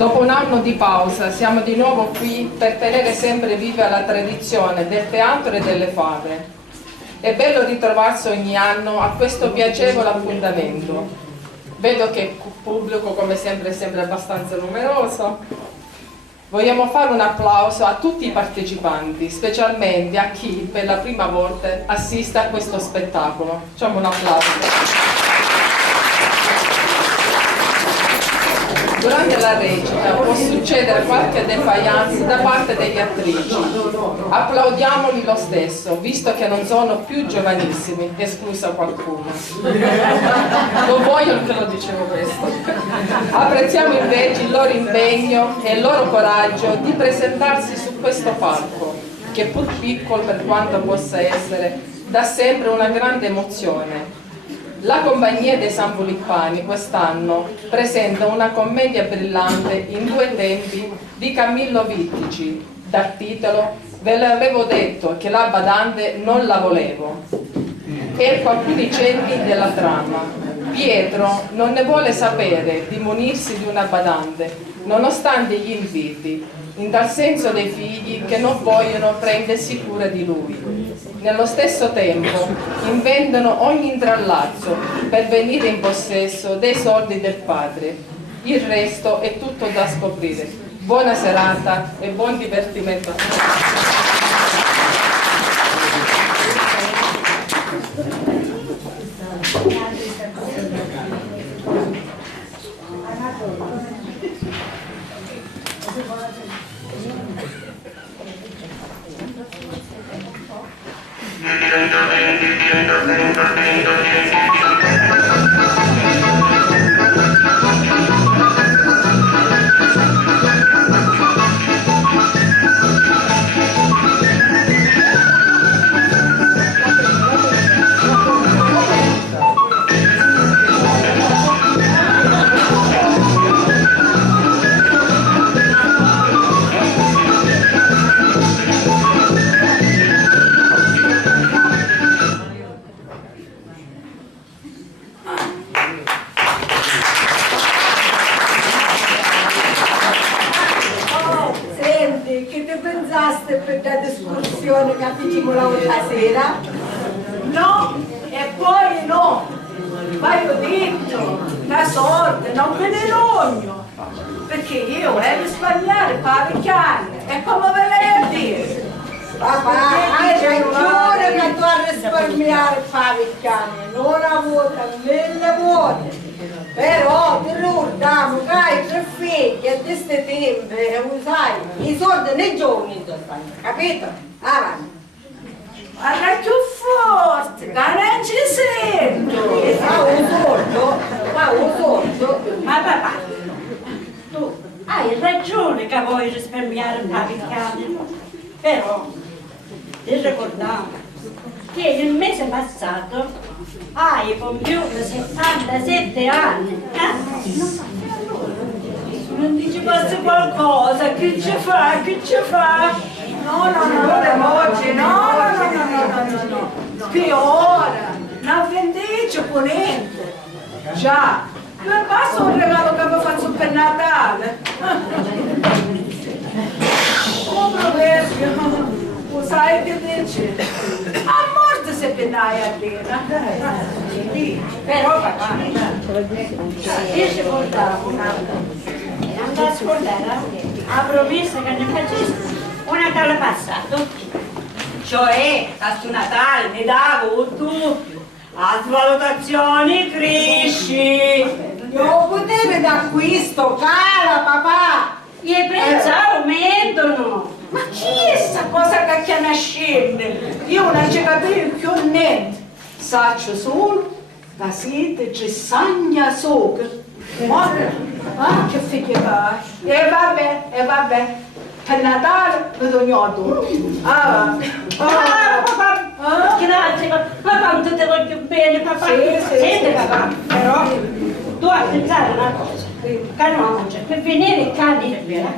Dopo un anno di pausa siamo di nuovo qui per tenere sempre viva la tradizione del teatro e delle fate. È bello ritrovarsi ogni anno a questo piacevole appuntamento. Vedo che il pubblico come sempre è sempre abbastanza numeroso. Vogliamo fare un applauso a tutti i partecipanti, specialmente a chi per la prima volta assiste a questo spettacolo. Facciamo un applauso. Durante la recita può succedere qualche defiance da parte degli attrici. Applaudiamoli lo stesso, visto che non sono più giovanissimi, esclusa qualcuno. Non voglio che lo dicevo questo. Apprezziamo invece il loro impegno e il loro coraggio di presentarsi su questo palco, che pur piccolo per quanto possa essere, dà sempre una grande emozione. La compagnia dei San Filippani quest'anno presenta una commedia brillante in 2 tempi di Camillo Vittici, dal titolo "Ve l'avevo detto che la badante non la volevo". Ecco alcuni cenni della trama. Pietro non ne vuole sapere di munirsi di una badante, nonostante gli inviti, in tal senso dei figli che non vogliono prendersi cura di lui. Nello stesso tempo inventano ogni intrallazzo per venire in possesso dei soldi del padre. Il resto è tutto da scoprire. Buona serata e buon divertimento a tutti. Per la discussione che facciamo l'altra sera? No, e poi no, ma io ho detto, la sorte non me ne rogno, perché io risparmiare parecchiare, e come ve l'hai a dire? Papà, hai ragione che tu a risparmiare parecchiare, non a volta, 1000 volte. Però ti ricordiamo che hai 3 figli a questo tempo, sai, i soldi nei giorni stanno, capito? Avanti. Parla più forte, che non ci sento. Fa un sordo. Ma papà, tu hai ragione che vuoi risparmiare parecchiare, però ti ricordiamo che nel mese passato hai compiuto 77 anni. Non dici quasi qualcosa, che ci fa, che ci fa? No, oggi, no. Che ora? Non vendici ponente. Già, per passo un regalo che avevo fatto per Natale. Un proverbio. Sai che dice? A morte se penai a terra. Però papà, io ci portavo andare a scordare la promessa che ne facessi un Natale passato. Cioè, a sto Natale ne davo tutti. A svalutazioni cresci. Non potere d'acquisto, cala papà. I prezzi aumentano. Ma chi è sta cosa che chiama scende? Io non ci capisco più niente. Saccio solo da siete ci sagna sopra. Ma che figli fai? E vabbè. Per Natale vi do tutti. Papà. Grazie, ma quanto te voglio bene, papà. Senti, papà, però tu a pensare una cosa. Canoncia, per venire in Canada,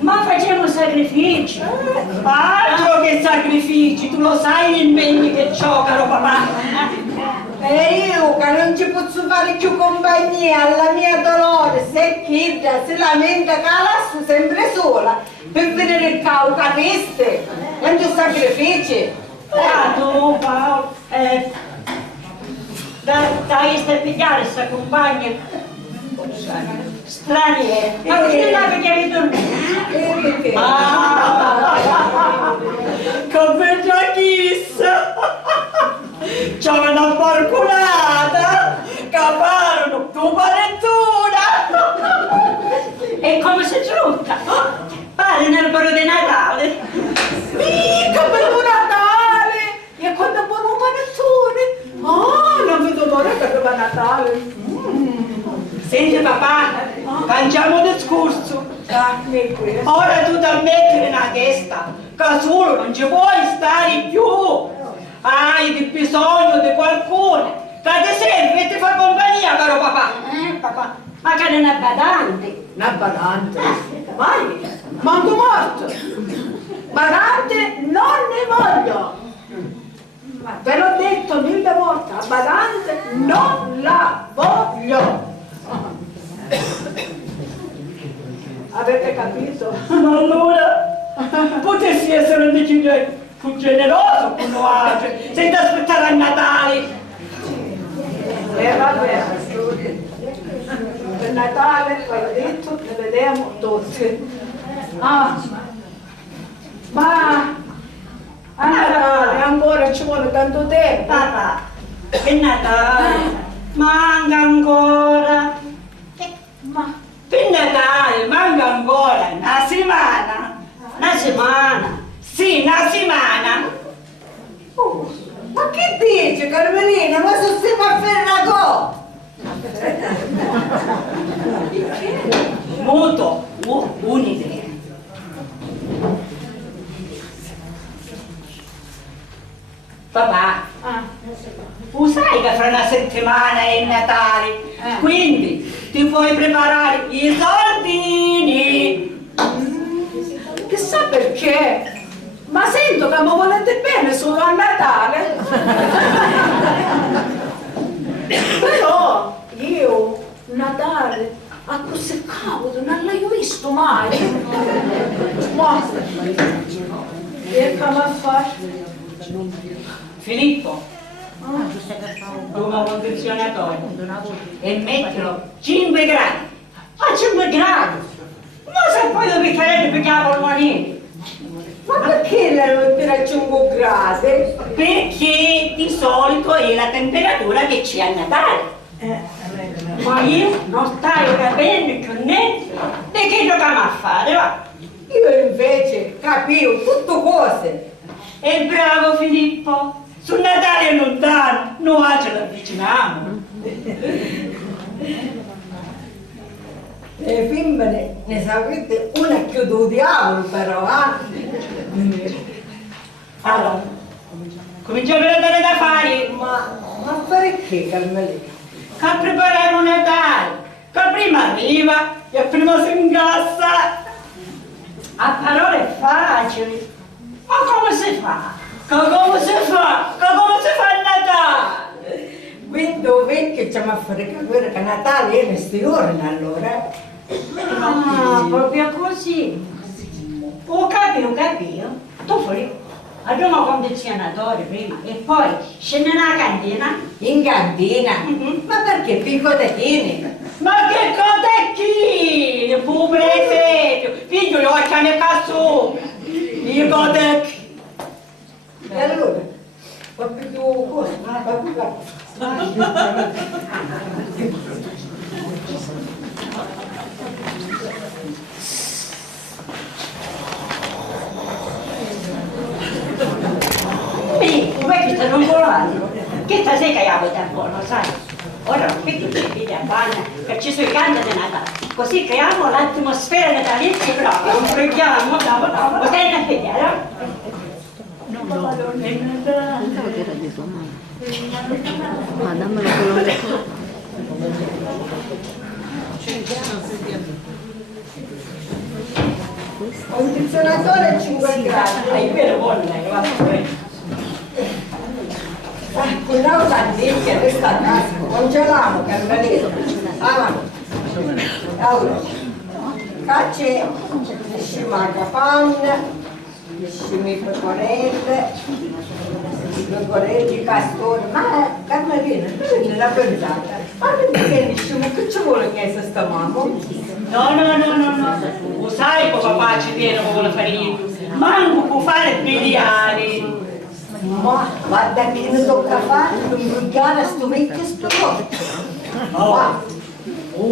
ma facciamo sacrifici. Altro che sacrifici, tu lo sai gli impegni che c'ho, caro papà. E io che non ci posso fare più compagnia alla mia Dolores e Kidda si lamenta che la lascio sempre sola per vedere il cavo, capiste? Quanto sacrifici! Tu Paolo, dai a pigliare sta compagna straniera. Ma perché là perché avevi dormito? Che bella chissa! C'è una fortunata che parlano tu panettuna! E come si trutta? Pare un albero di Natale! Che bello Natale! E quando è buono panettone! Ah, non vedo l'ora che arriva Natale! Senti papà, facciamo discorso. Mi questo. Ora tu da mettere nella testa che solo non ci puoi stare più. Hai bisogno di qualcuno che ti serve e ti fa compagnia, caro papà. Papà, ma che non è badante. Una badante? Vai! Manco morto! Badante non ne voglio! Ma ve l'ho detto 1000 volte, la badante non la voglio! Avete capito? Ma allora potessi essere un decine più generoso con noi, senza aspettare a Natale. Vabbè, per Natale, poi ho detto, ne vediamo tutti. Ah, ma a Natale ancora ci vuole tanto tempo. Papà, è Natale, manca ancora. Ma Per Natale manca ancora una settimana. Una settimana. Sì, una settimana. ma che dici, Carmelina? Ma se stiamo a Ferragosto! Molto un'idea. Papà, tu sai che fra una settimana è il Natale, quindi ti puoi preparare i soldini. Chissà perché, ma sento che mi volete bene solo a Natale. Però io, Natale, a così cavolo, non l'ho visto mai. Ma, e come a fare? Filippo, toma un condizionatore e mettilo 5 gradi. A 5 gradi? Ma se poi lo picchiare perché la polmonite? Ma perché la mettere a 5 gradi? Perché di solito è la temperatura che c'è a Natale. Ma io non stai capendo più niente. E che giochiamo a fare, va? Io invece capivo tutte cose. E bravo Filippo, sul Natale è lontano, noi ce l'avviciniamo. Le femmine ne sapete una più del diavolo però, Allora, cominciamo a dare da fare. Ma perché Carmelina? Che a preparare un Natale, che prima arriva e prima si incassa. A parole facili. Ma come si fa? Che come si fa? Che come si fa il Natale? Quindi dov'è che stiamo a fare capire che Natale è questi giorni allora? Ah, proprio così. Ho capito. Tu fuori. Abbiamo un condizionatore prima e poi scende nella cantina. In cantina? Ma perché piccotettini? Ma che codecchini! Pure serio! Figlio, io ho cane cazzo! I codecchi! E allora? Fa più cosa? Vedi, come che stanno volando? Che stasera che avevo tempo, lo sai? Ora qui ci vedi a bagna, che ci sono i canti di Natale. Così creiamo l'atmosfera natalizia proprio, non preghiamo, lo stai a vedere? No, devo dire di tua mamma. Ma dammelo quello che... Condizionatore 5 gradi. Hai vero, buono, guarda. un'altra vecchia questa casa, congeliamo Carmelina. Allora, qua c'è il scimaca panna, il scimi pecorelle, i castori, ma Carmelina, tu non l'ha pensata. Ma perché che ci vuole che se sta mamma? No. Lo sai che papà ci tiene con la farina. Manco può fare biliari. Ma guarda che ne tocca fare, non bruciare sto vecchio strumento.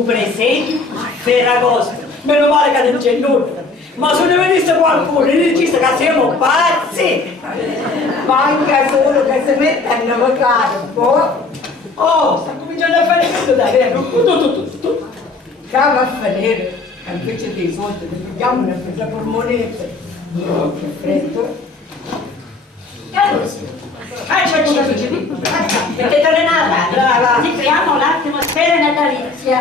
Per esempio, Ferragosto. Meno male che non c'è nulla. Ma se ne venisse qualcuno e dice che siamo pazzi. Manca solo che si mette a navigare un po'. Oh, sta cominciando a fare tutto da vero. Tu. Cava a fare, invece dei soldi, vediamo una per la polmonetta. Che freddo. Facciaci mettetele nata, ti creiamo l'atmosfera natalizia.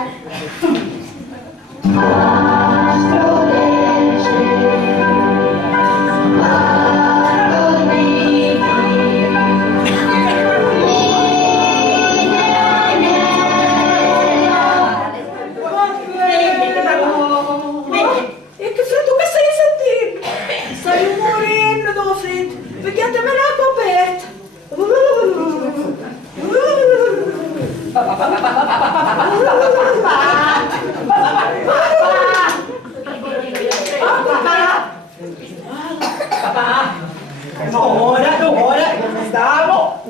E che freddo che stai sentendo? Stai morendo da freddo, pigliatemi l'acqua aperta. Ora, stiamo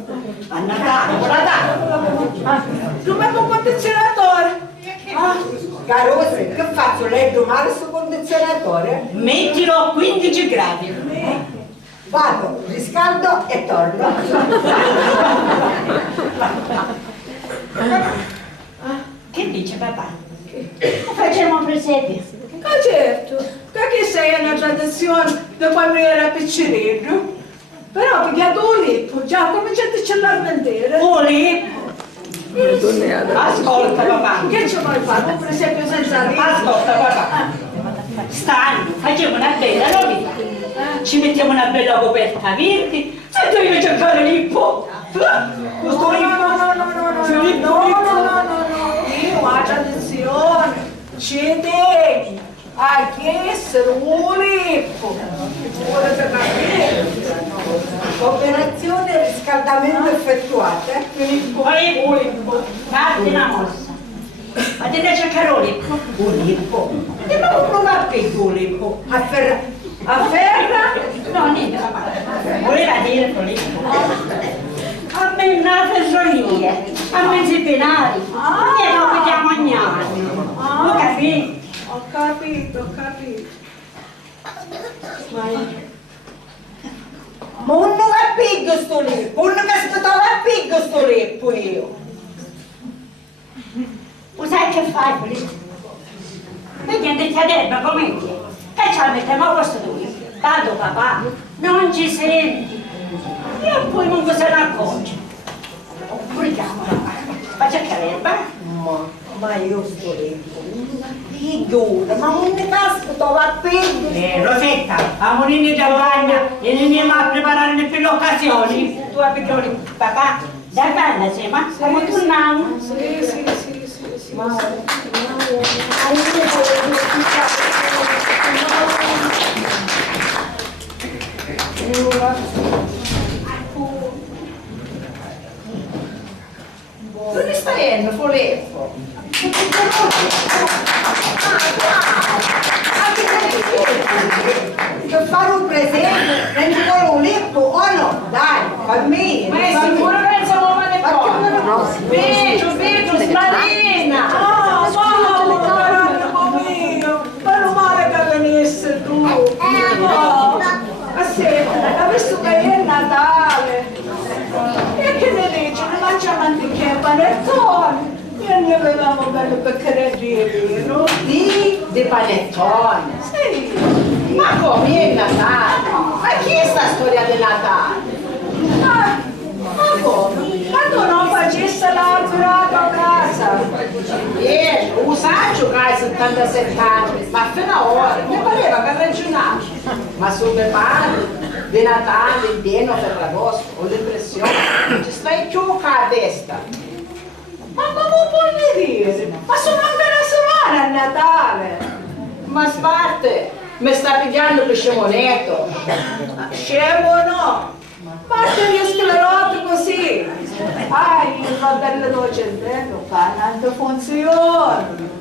a Natale. Come un condizionatore. Carose, che faccio? Leggo male sto condizionatore? Mettilo a 15 gradi. Vado, riscaldo e torno. Che dice papà? Facciamo un presepe. Ma certo, perché sei una tradizione da quando era piccerino. Però pigliato un lippo, già cominciate a cellar vendere. Un lippo. Ascolta papà. Che ci vuoi fare? Un presepe senza lippo? Ascolta papà. Stanno, facciamo una bella novità. Ci mettiamo una bella coperta verde. Se tu invece a fare lippo. Questo lippo. No. Io ho tradizione. Ci devi a chiedere un lippo. Vuole per la operazione riscaldamento effettuata. Un lippo. Fatti una mossa. Ma te ne cercare un lippo? Un lippo? E ma non va più un lippo? A ferra? No, niente papà. Voleva dire un lippo. A me una ferrovia, a mezzi penali, e non vediamo agnati. Ho capito? Ho capito. Ma non va più sto lippo, non aspettavo più sto lippo io. Lo sai che fai, Polino? Vedi, ti chiederebbe come te. E ci mettiamo a posto tu. Tanto papà, non ci senti. E poi non se ne accorge. Brighiamo papà. Faccia l'erba. Ma io sto lippo, figliuola, ma non ne aspettavo più. Rosetta, a Monini già bagna e ne andiamo a preparare le più occasioni. Tu a piccoli papà, da bella sei, ma come torniamo? Sì. Dove stai andando, Foleppo? Per fare un presente, prendi solo un lippo o no? Dai, fammi. Ma è sicuro che siamo male pronti? Vedo, smarina! Meno male che venisse tu. Ma senti, adesso che è Natale. E che ne dici? Ne mangiamo anche panettone. E ne avevamo bello becchererini, no? Di panettone? Sì. Ma come è Natale? Ma chi è sta storia di Natale? Ma come? Ma tu non facessi l'albero a casa? Lo saggio che hai 77 anni, ma fino a ora mi pareva che ragionavi. Ma su me pare, di Natale, in pieno Ferragosto, ho l'impressione che ci stai più a testa. Ma come puoi dire? Ma sono anche una settimana a Natale! Ma sparte, mi sta pigliando per scemonetto. Scemo no! Ma te io scleroto così! Il rodello del cervello fa un'altra funzione!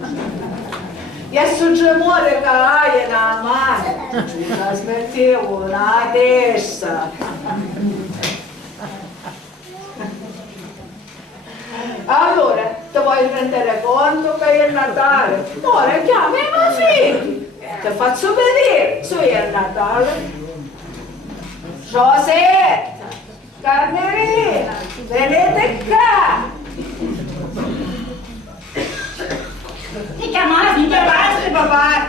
E sul gemore che hai nella mano, ci trasmettevo una testa! Allora, ti vuoi rendere conto che è Natale? Ora chiami i miei figli! Ti faccio vedere, su è Natale! Rosetta, Carmelina, venite qua! Ti chiamasti papà!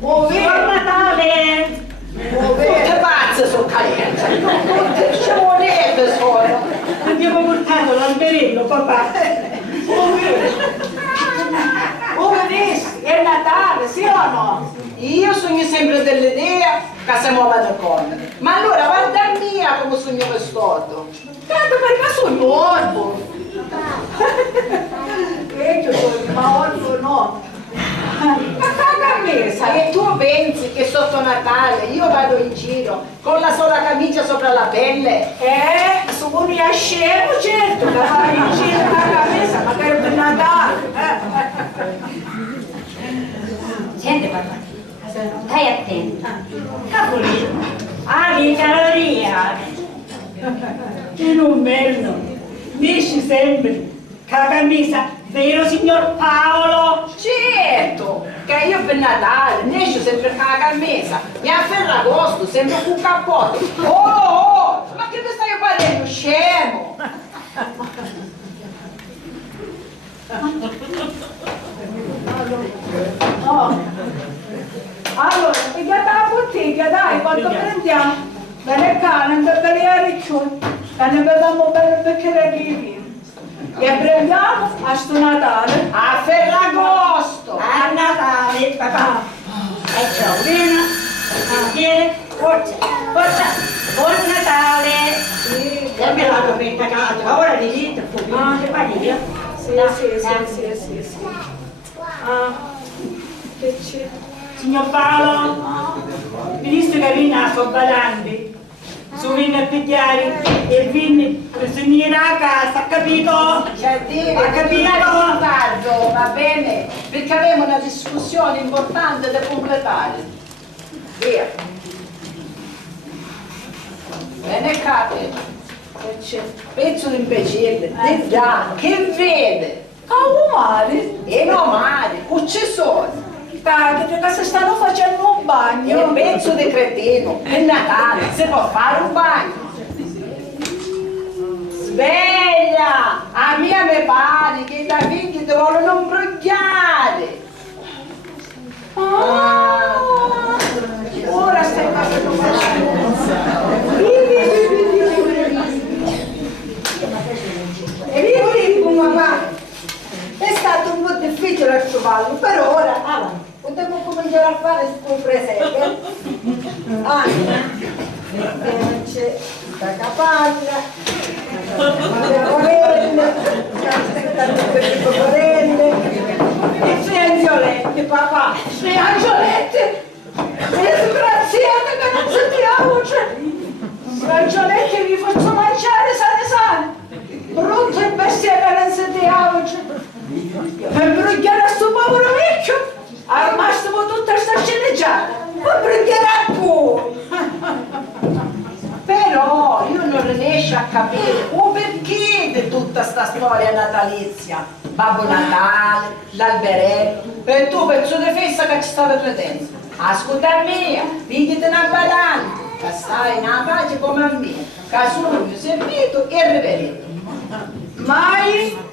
Muovete! Buon Natale! Tutte pazze sono caliente, tutte scemonette sono. Abbiamo portato l'alberello, papà! Benissimo, è Natale, sì o no? Io sogno sempre dell'idea che siamo alla donna. Ma allora guarda mia come sogno vestito. Tanto perché sono orbo! Vecchio sogno, ma orbo no! Ma caga a me, sai? E tu pensi che sotto Natale io vado in giro con la sola camicia sopra la pelle? Sono a scemo, certo, che vai in giro con la camisa, magari per Natale! Senti papà, stai attento. Capolino, alle calorie. In un bello, dici sempre che la camisa, vero signor Paolo? Certo, che io per Natale ne esco sempre con la camisa e a Ferragosto sempre con un cappotto. Oh, ma che ti stai facendo, scemo? Allora, pigliate la bottiglia, dai, quanto prendiamo? Bene cane, un bel riccione, e ne beviamo un bel bicchiere di vino. E prendiamo a sto Natale. A Ferragosto! A Natale, papà. E ciao, vino, bicchiere, forza, forza, buon Natale. Sì, Dammi la coperta calda, ora di dito, che va io? sì. Che c'è? Signor Paolo, visto che viene a Sobbalandi, su viene a pigliare e viene a finire a casa, capito? Cioè dire Ha che capito? tardo, va bene? Perché abbiamo una discussione importante da completare. Via. Bene capi. Che c'è? Pezzo di imbecille, già, che vede? Mare? E no mare, uccisione. Dai, che si stanno facendo un E bagno. un pezzo di cretino, è Natale, si può fare un bagno. Sveglia! A mia me pare che i tuoi figli ti vogliono imbrogliare. Ora stai facendo e vieni papà. È stato un po' difficile trovarlo, per ora potremmo cominciare a fare sul presepe. C'è la capanna, le pecorelle, le pecorelle, e tre angioletti, papà. Tre angioletti? Disgraziate che non sentiamo, cioè, angioletti vi faccio mangiare sane. Brutto e bestia che non sentiamo, cioè. Per brugliare a sto povero vecchio, al massimo tutta sta sceneggiata, ma bruglierà pure. Però io non riesco a capire o perché di tutta sta storia natalizia. Babbo Natale, l'alberello, e tu pezzo di festa che ci state credendo. Ascolta mia, pigliate una badante, che stai in pace come a me, che sono servito e riverito. Mai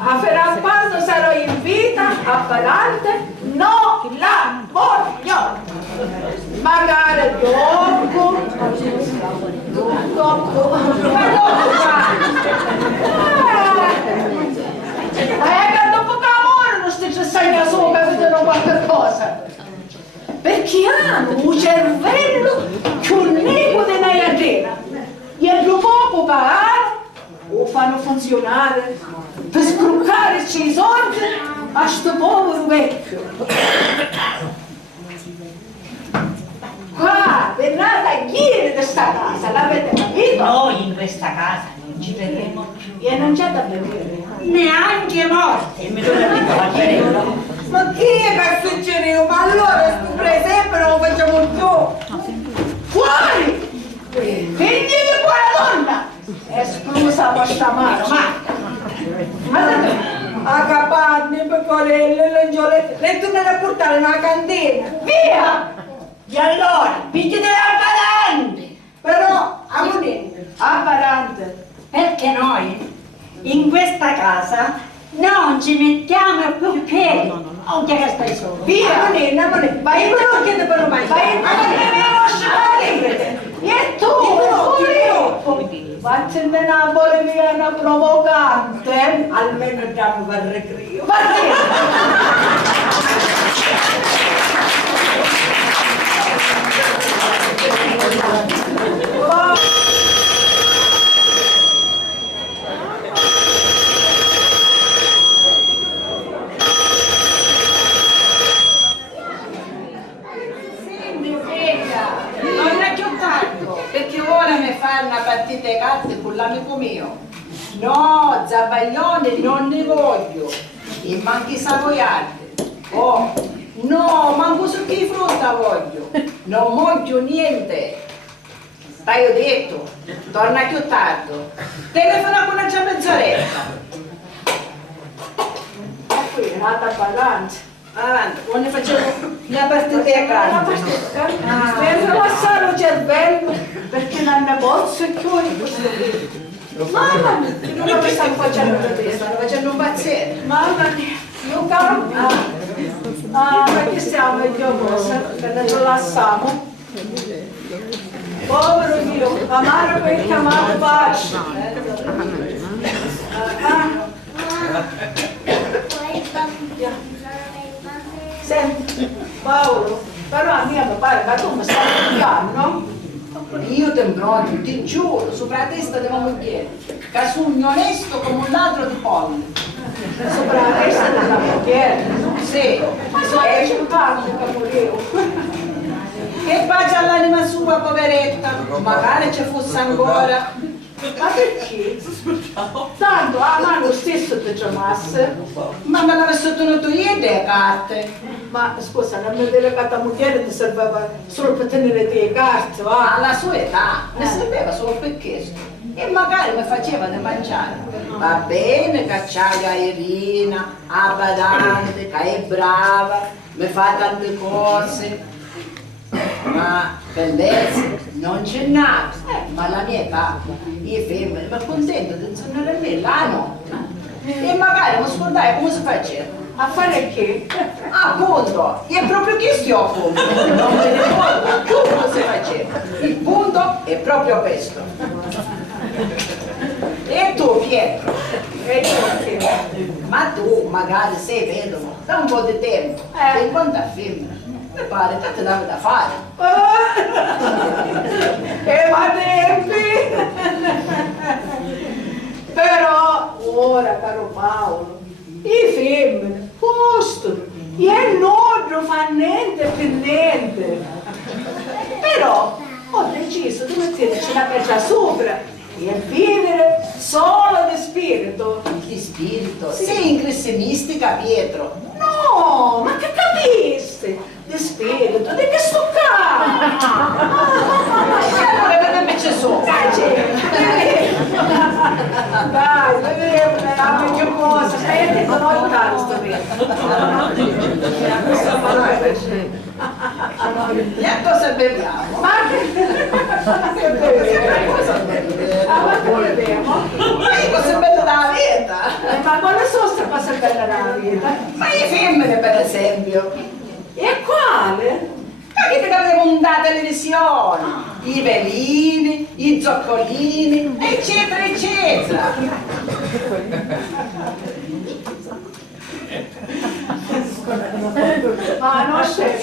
a Ferragosto sarò in vita a Palante, no la voglio. Magari dopo. Ma dopo Che dopo che amore non stai segna su che vedono qualche cosa. Perché hanno un cervello che un nego di fanno funzionare per scroccarci i soldi a sto povero vecchio. Qua, verrà a ieri di sta casa, l'avete capito? Noi in questa casa non ci vedremo più. E non c'è da vedere. Neanche morte, me lo dico la chiesa. Ma chi è che succede? Ma allora tu per esempio non lo facciamo più. Fuori! Figli di buona donna! Esclusa vostra mano, ma a capanne, pecorelle, lengiolette, le tornare a portare una candela, via! E allora, picchi delle amparante! Però, amparante, Perché noi in questa casa non ci mettiamo più piedi. Anche che stai solo. via! Ammonina, vai in che te per mai, vai in e tu, vattene una boliviana provocante, almeno dammi per recrio. Non è più tanto, perché ora mi fa una partita di carte con l'amico mio. No, zabaglione non ne voglio. E manchi savoiardi. Oh, no, manco succhi di frutta voglio. Non voglio niente. Dai, ho detto, torna più tardi. Telefona con una mezz'oretta. Qui, nata parlante. Avanti, quando facevo la partita di carte. Per rilassare il cervello, perché non ne posso e chiudi questo video. Mamma mia, Non mi stanno facendo vedere, stanno facendo un pazzesco. mamma mia, io cambio. Perché stiamo in cosa? Per ne rilassiamo. Povero Dio, amaro quel chiamato pace. Senti, Paolo, però a me mi pare che tu mi stai pigliando. Io ti imbroglio, ti giuro, sopra la testa di mia moglie, che sogno onesto come un ladro di polli. Sopra la testa della moglie. Sì, Ma so che ci parlo, capolio. che pace all'anima sua, poveretta, magari ci fosse ancora. Ma perché? Tanto a mano stesso ti chiamasse. Ma me l'avessi ottenuto io le carte. Ma scusa, la mia delegata moglie ti serveva solo per tenere le carte, va? Alla sua età mi serveva solo per questo. E magari mi faceva da mangiare. Va bene che c'hai la Irina, a badante, che è brava, mi fa tante cose. Ma bellezza non c'è nata, ma la mia età, io femmine, mi contento di insegnare a me la nonna. E magari mi scordai come si faceva. A fare che? Appunto, è proprio questo appunto, non mi ricordo più come si faceva. Il punto è proprio questo. E tu Pietro? E perché? Ma tu magari sei vedovo da un po' di tempo, in quanto a femmina, mi pare che ti davi da fare. E ma tempi! Però ora, caro Paolo, i femmine possono e non fa niente per niente. Però ho deciso di metterci la pezza sopra e vivere solo di spirito. Di spirito? Sei incressionistica, Pietro? No, ma che capisci? Di spirito, di che sto Allora non c'è sopra. Dai, vedremo la meglio cosa. Stai attento a non aiutare sto E a cosa beviamo? Ma che beviamo? Ma io cosa bella della vita? Ma quale sono queste cose belle nella vita? Ma le femmine per esempio. E quale? Capite che abbiamo una televisione, i velini, i zoccolini, eccetera, eccetera. Ma non c'è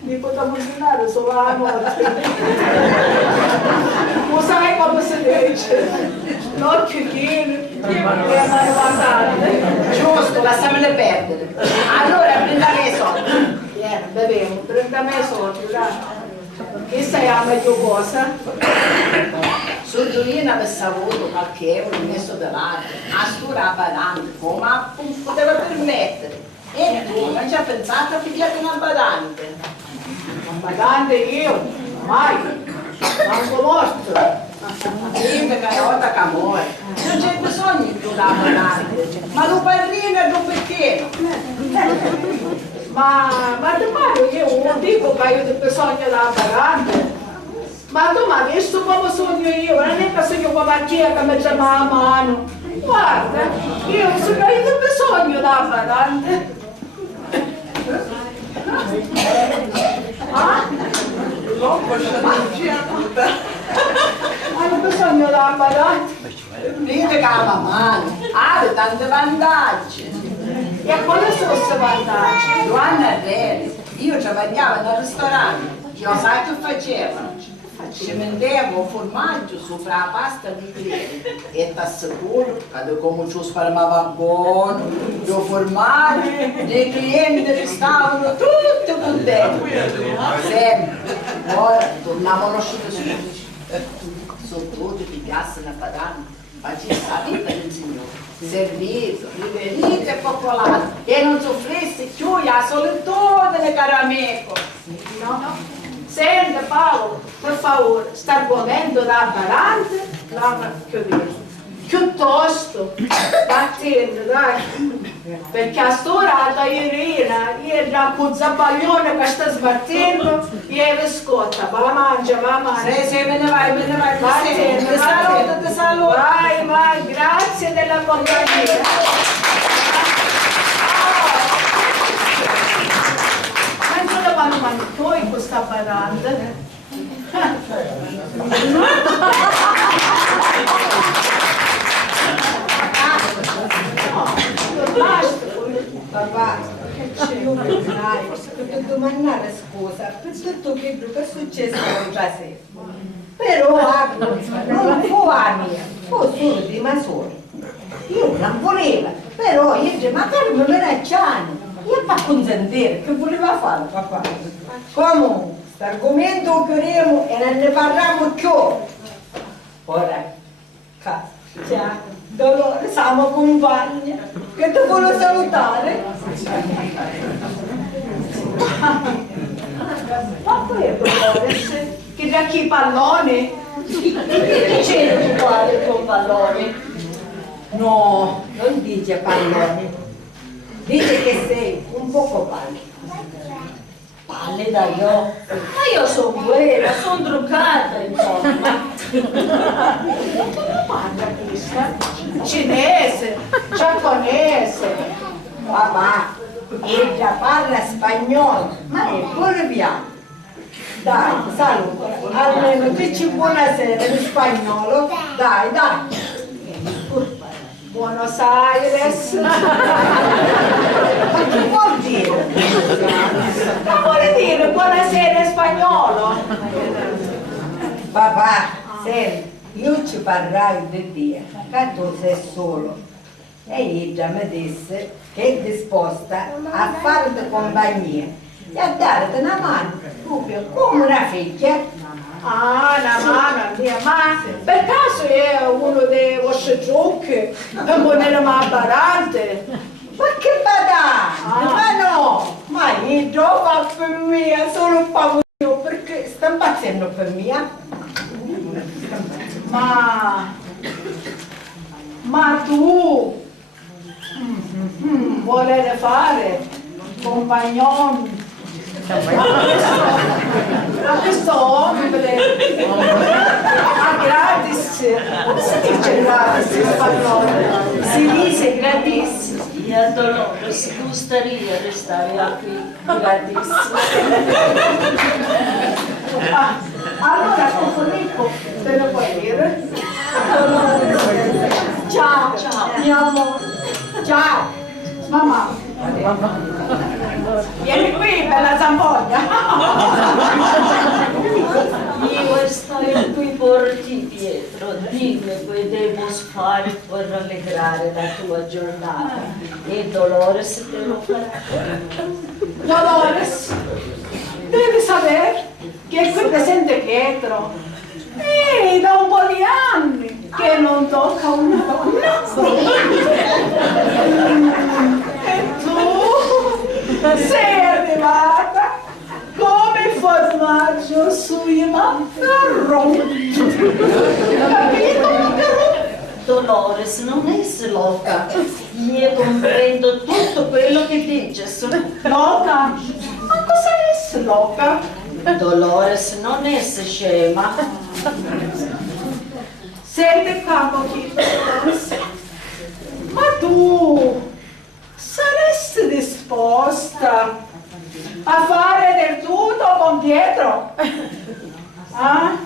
mi potremmo immaginare solo la notte. occhio chino, le mani guardate. Giusto, lasciamole perdere. Allora, prendami i soldi. Beviamo, prendiamo i soldi, dai. Che sai a meglio cosa? Sul Duino avesse avuto qualche euro messo davanti, a stura badante, come poteva permettere. E tu non ci hai pensato a pigliare una badante? Un badante io? Mai. Manco morto. Dite carota che muore. Non c'è bisogno di più da badante. Ma lo padrino è un pettino. Ma domani io non dico che io ho bisogno da badante. Ma tu mi hai visto come sogno io? Non è che sogno come a chi che mi chiama a mano. Guarda, io ho bisogno da badante. Ah? Hanno bisogno da badante. Dite che la mamma ha tanti vantaggi. E quali sono questi vantaggi? Giovanna Reni, io ci mangiavo nel ristorante, io sai che facevo? Ci mettevo formaggio sopra la pasta di cliente e ti assicuro che come ci sparmava buono, il formaggio, i clienti stavano tutti contenti. Sempre. Ora torniamo all'uscita su tutti ti piacciono a padano, facci sapere per il Signore. Servito, riverito e popolato e non soffrisse più la solitudine, caro amico. No? Senta Paolo, per favore, sta argomento da barante, lava chiudere. Piuttosto, battendo, dai, perché a st'ora da Irina, io con zabaglione che sta sbattendo, io vi scotta, va a mangiare. Sì, me ne vai, Battendo, ti saluto. Vai, grazie della compagnia. Ma poi questa baranda? Papà, io per domandare scusa per tutto quello che è successo l'altra sera. Però non fu a mia, fu solo di Masori. Io non voleva, però io magari mi minacciano. Io per consentire, che voleva fare papà? Comunque, questo argomento chiudiamo e non ne parliamo più. Ora, casa, ciao, Dolore, siamo compagni, che ti voglio salutare. Ma poi Dolores, che da chi pallone? Che c'è tu quale con pallone? No, non dice pallone. Dice che sei un poco pallido. Palle da io? Ma io sono buona, sono truccata, insomma. Come parla questa? Cinese, giapponese. Papà, ella parla spagnolo, ma è boliviano. Dai, saluta. Almeno dici buonasera in spagnolo. Dai. Buenos Aires. Ma che vuol dire? Ma vuole dire buonasera in spagnolo? Papà, senti, io ci parrai di Dio, che tu sei solo. E ella mi disse che è disposta a farti compagnia e a darti una mano, proprio come una figlia. Ah, una mano mia, ma per caso è uno dei vostri giochi? Non volete mai barante? Ma che badante, ma no, ma io gioco per mia, solo un po' perché sta impazzendo per mia. Ma tu volete fare compagnon a questo ombre a gratis? Come si dice gratis in spagnolo? Si dice gratis. E a Dolores gustaría restare qui gratis. Allora, Cocolico, te lo puoi dire? Ciao, mio amore. Ciao, mamma. Vieni qui, bella zampoglia. Io sto qui importi, Pietro, dimmi che devo fare per rallegrare la tua giornata. E Dolores te lo farà. Dolores, devi sapere che è qui presente Pietro. E da un po' di anni che non tocca una donna. E tu sei arrivata come formaggio sui macaron. Capito, macaron? Dolores, non essere loca. Io comprendo tutto quello che dices. Loca? Ma cosa è loca? Dolores, non essere scema. Senti qua un pochino, Dolores. Ma tu saresti disposta a fare del tutto con Pietro? Ah?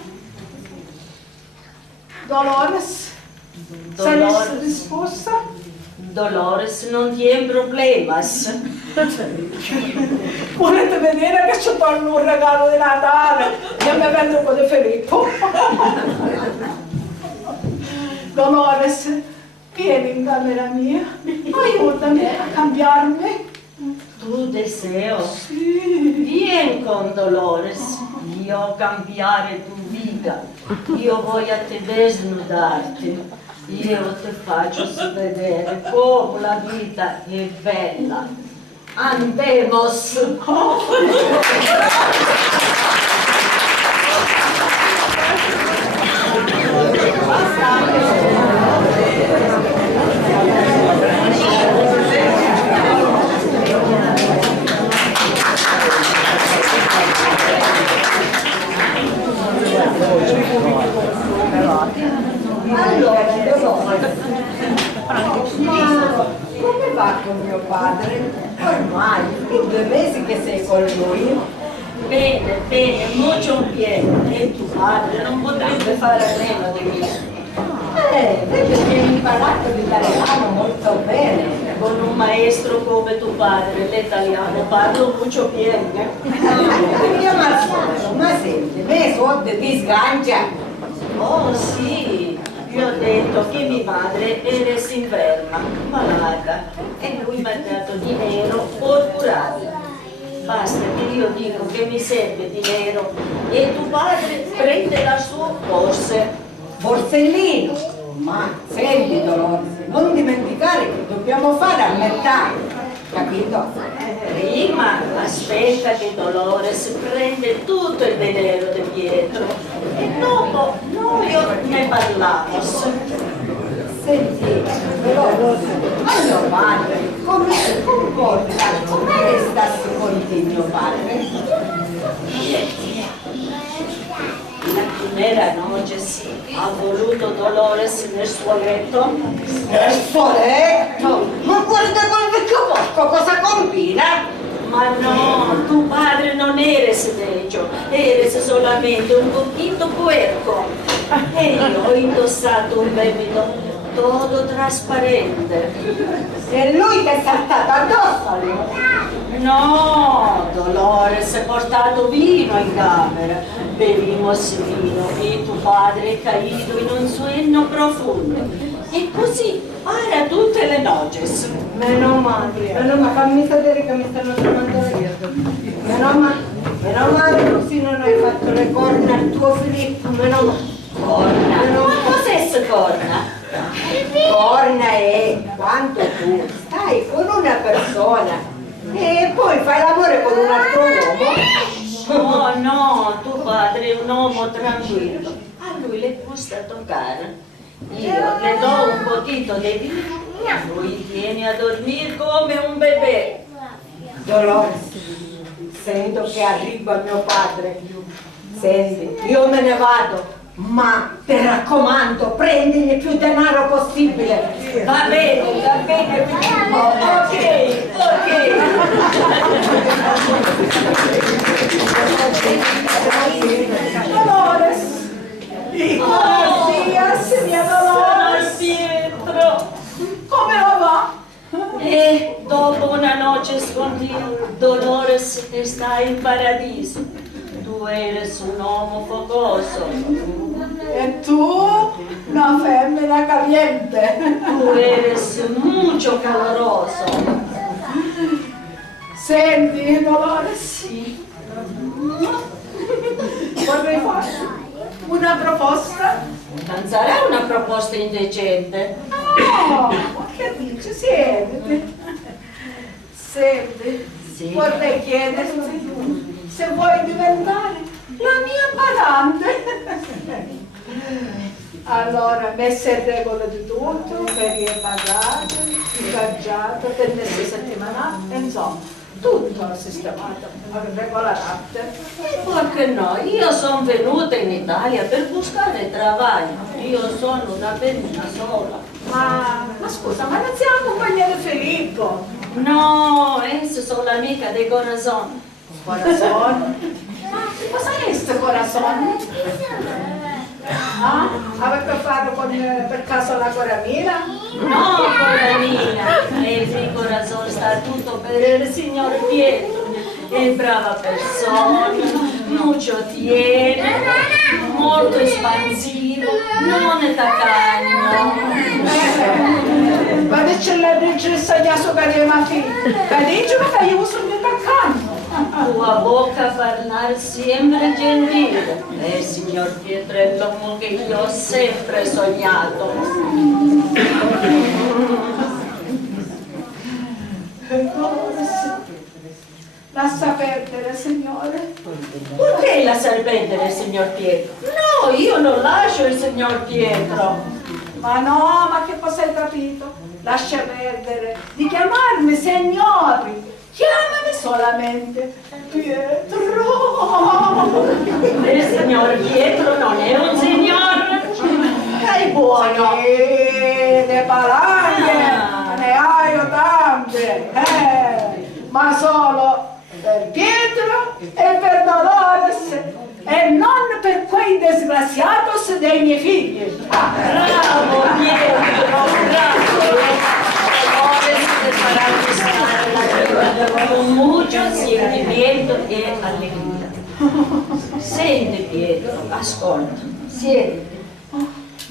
Dolores? Saresti disposta? Dolores, non tiene problemas. Volete vedere che ci fanno un regalo di Natale e mi prendo un po' di Filippo? Dolores, vieni in camera mia, aiutami a cambiarmi. Tu deseo? Sì. Vieni con Dolores. Io cambiare tu vita. Io voglio te desnudarti. Io ti faccio vedere come la vita è bella. Andemos! Allora, ma come va con mio padre? Ormai sono 2 mesi che sei con lui. Bene, bene, molto pieno. E tuo padre non potrebbe fare a meno di me. Vedi che hai imparato l'italiano molto bene. Con un maestro come tuo padre, l'italiano, parlo molto pieno. Io Marcello, ma senti, me soldi ti sgancia. Oh sì, io ho detto che mia madre era inferma, malata, e lui mi ha dato dinero per curarla. Basta che io dico che mi serve dinero e tuo padre prende la sua borsa. Borsellino, ma senti Dolores, non dimenticare che dobbiamo fare a metà, capito? Prima aspetta che Dolores prende tutto il denaro di Pietro e dopo noi ne parliamo. Senti, però, ma mio padre, come si comporta? Come restassi con te, mio padre? La primera noche ha voluto Dolores nel suo letto. Nel suo letto? Ma guarda quel vecchio porco, cosa combina? Ma no, tuo padre non era deggio, era solamente un pochino puerco. E io ho indossato un vestito tutto trasparente. E lui ti è saltato addosso? No, Dolores ha portato vino in camera. Bevimos vino e tuo padre è caído in un sonno profondo. E così para tutte le noches. Meno male, fammi sapere che mi stanno chiamando io. Meno male, così non hai fatto le corna al tuo Filippo, meno male. Corna? Ma cos'è corna? Corna è quando tu stai con una persona e poi fai l'amore con un altro uomo. Oh no, tuo padre è un uomo tranquillo. A lui le gusta toccare. Io le do un pochino di vino, lui viene a dormire come un bebè. Dolores, sento che arriva mio padre. Senti, io me ne vado, ma ti raccomando, prendimi più denaro possibile. Va bene, Dolores, buonasera, mia Dolores. Pietro. Come la va? E dopo una noche continua, Dolores sta in paradiso. Tu eres un uomo focoso. E tu, una femmina caliente. Tu eres mucho caloroso. Senti, Dolores, vorrei fare una proposta. Non sarà una proposta indecente. No, ma che dici? Siediti. Senti, Sì. vorrei chiederti se vuoi diventare la mia badante. Allora, messa in regola di tutto, ferie pagate, ingaggiate, permessi settimanali, insomma, tutto sistemato, regolare. Perché no? Io sono venuta in Italia per buscare lavoro. Io sono una femmina sola. Ma scusa, ma non siamo accompagnati di Filippo? No, essa sono l'amica di Corazon. Corazon? Ma cosa è questo Corazon? Ah? Avete fatto per caso la Coramina? No, Coramina, e il Corazon sta tutto per il signor Pietro. È brava persona, mucho tiene, molto espansivo, non è taccagno. Ma dice la principessa Iaso che ma figlia, dice che io sono di taccagno. Tua bocca parlare sempre gentile. Signor Pietro è l'uomo che io ho sempre sognato. Lascia perdere, signore. Perché lasciar perdere, signor Pietro? No, io non lascio il signor Pietro. Ma no, ma che cosa hai capito? Lascia perdere di chiamarmi signori. Chiamami solamente Pietro. Il signor Pietro non è un signore. Sei buono. Le parole ne hai tante. Ma solo per Pietro e per Dolores e non per quei disgraziatos dei miei figli. Bravo Pietro, bravo. Dolores te farà gustare la vita con mucho sentimento e allegria. Senti Pietro, ascolta, siediti.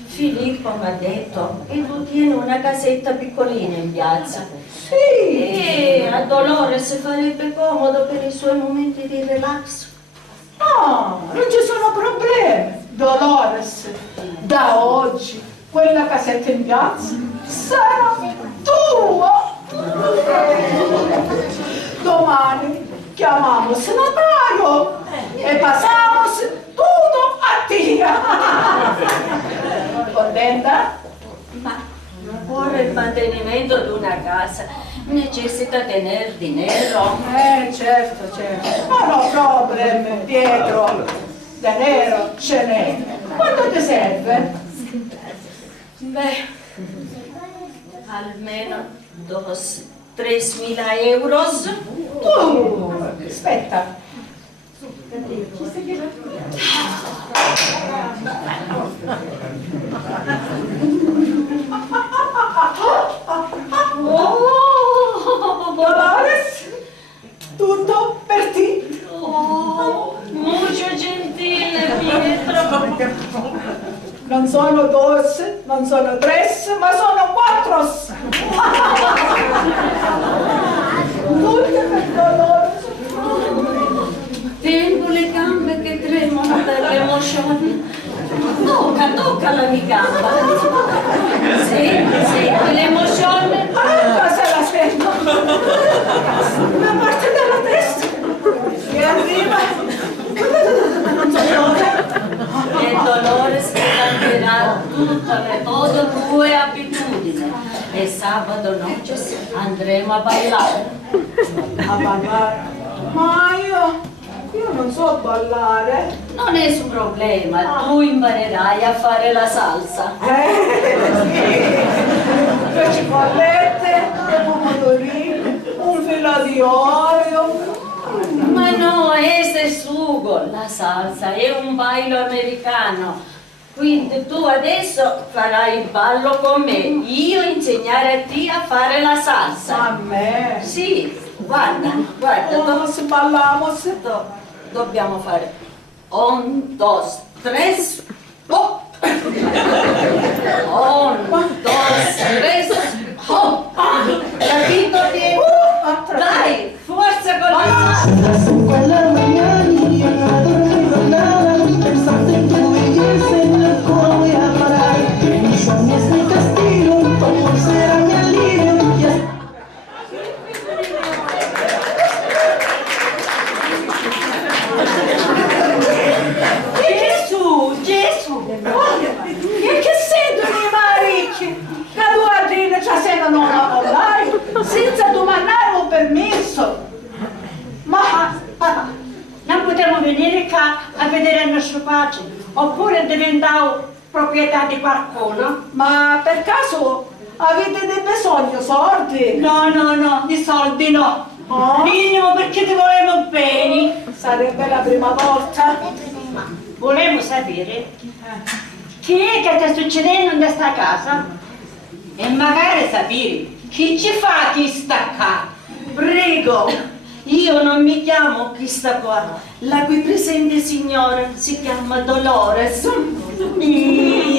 Filippo mi ha detto che tu tieni una casetta piccolina in piazza. Sì. E a Dolores farebbe comodo per i suoi momenti di relax. No, non ci sono problemi. Dolores, da oggi quella casetta in piazza sarà tua. Domani chiamiamo il notaio e passiamo tutto a te. Contenta? Ma ora il mantenimento di una casa necessita tener dinero. Certo, certo. Ma no problemi, Pietro. Denaro ce n'è. Quanto ti serve? Beh, almeno 3.000 euros. Aspetta. Oh, Dolores, tutto per te. oh, mucho gentile Pietro. Non sono dos, non sono tres, ma sono quattro. Tutte per Dolores. Tengo le gambe che tremano dall'emozione. Tocca la mia gamba. Senti l'emozione. Cosa la sento? Una parte della testa. E arriva. Non so dove. E Dolores cambierà tutte le tue abitudini. E sabato notte andremo a ballare. A ballare? Ma io non so ballare. Non è un problema, tu imparerai a fare la salsa. Sì. Le cipollette, le pomodorini, un filo di olio. Ma no, questo è sugo, la salsa è un ballo americano. Quindi tu adesso farai il ballo con me, io insegnare a te a fare la salsa. A me? Sì, guarda, Vamos, ballamos. dobbiamo fare 1, 2, 3, oh! Un, dos, tres, hop! Capito che? Dai, forza con la... Quella mañana no dormido nada, pensando en tu belleza en la cama voy a parar. Mis sueños mi castigo, tu amor será mi alivio. Gesù! Che sento di maricchi? La tua gente ci sento non la parlare senza domandare un permesso. Ma non potremmo venire qua a vedere il nostro pace, oppure diventare proprietà di qualcuno? Ma per caso avete dei bisogni sordi? No, di soldi no. Oh. Minimo perché ti volevo bene. Sarebbe la prima volta. Volevo sapere che sta succedendo in questa casa e magari sapere chi ci fa chi sta qua. Prego, io non mi chiamo chi sta qua. La qui presente signora si chiama Dolores.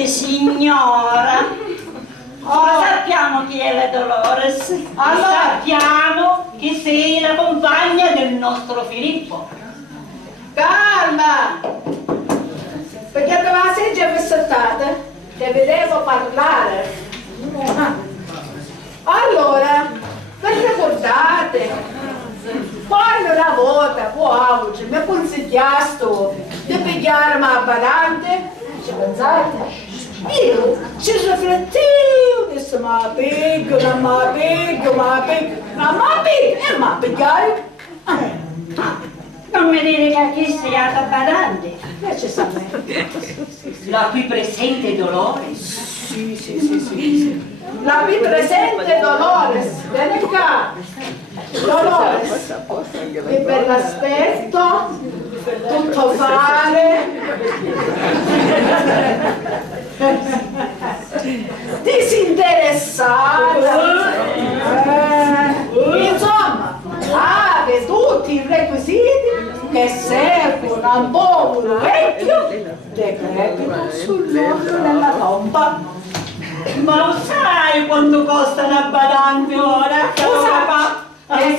Signora, sappiamo chi è la Dolores. Allora. Sappiamo che sei la compagna del nostro Filippo. Calma! Perché doveva essere fessettata? Te vedevo parlare. Allora, vi ricordate? Quando una volta, wow, mi consigliaste di pigliarmi a badante? Ci pensate? Io ci riflettevo, disse ma piglio, e ma pigliare? Non mi dire che chi sei a badante. Decisamente. La qui presente Dolores. Sì. La qui presente Dolores, vieni qua. Dolores, e per l'aspetto, tutto fare. Disinteressata. Insomma, avete tutti i requisiti che servono a un povero vecchio decrepito sull'orlo della tomba. Ma lo sai quanto costa una badante ora? Sai? E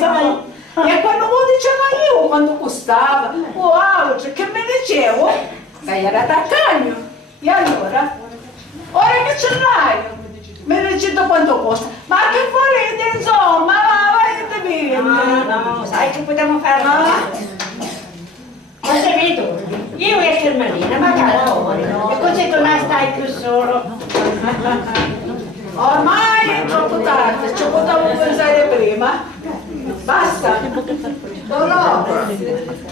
quando lo dicevo io quando costava, wow, cioè, che me dicevo? Che era taccagno. E allora? Ora che ce l'hai? Me ne dice quanto costa. Ma che volete insomma? Vai a vedere. No, sai che potremmo fare? Ho capito? Io e Germanina, magari e così tu non stai più solo. Ormai è troppo tardi, ci potevo pensare prima. Basta.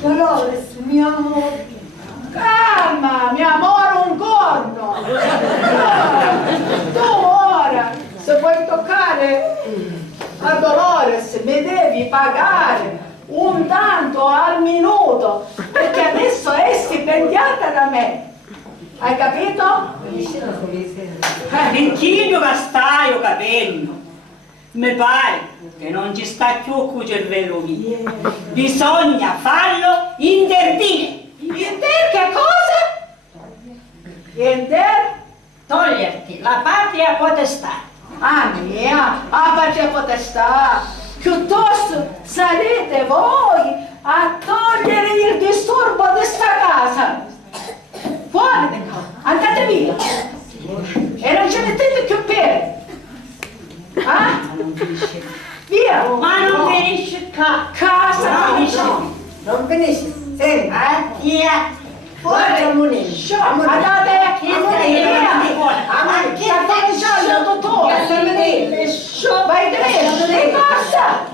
Dolores, mio amore. Calma, mio amore, un corno. Tu ora, se vuoi toccare a Dolores, mi devi pagare un tanto al minuto, perché adesso è stipendiata da me. Hai capito? Anch'io che stai o capello. Mi pare che non ci sta più con il cervello mio. Bisogna farlo interdire. Inter che cosa? Inter? Toglierti la patria potestà. Ah mia, a patria potestà. Piuttosto sarete voi a togliere il disturbo di sta casa. Fuori di qua, andate via. E non ce ne mettete più per. Ah? Via. Ma non finisce qua. Casa Non finisce. finisce. Non finisci, senti, Via. fuori a Munich. Andate via. Ma chi Sta finendo tutto. Vai dritto, e basta.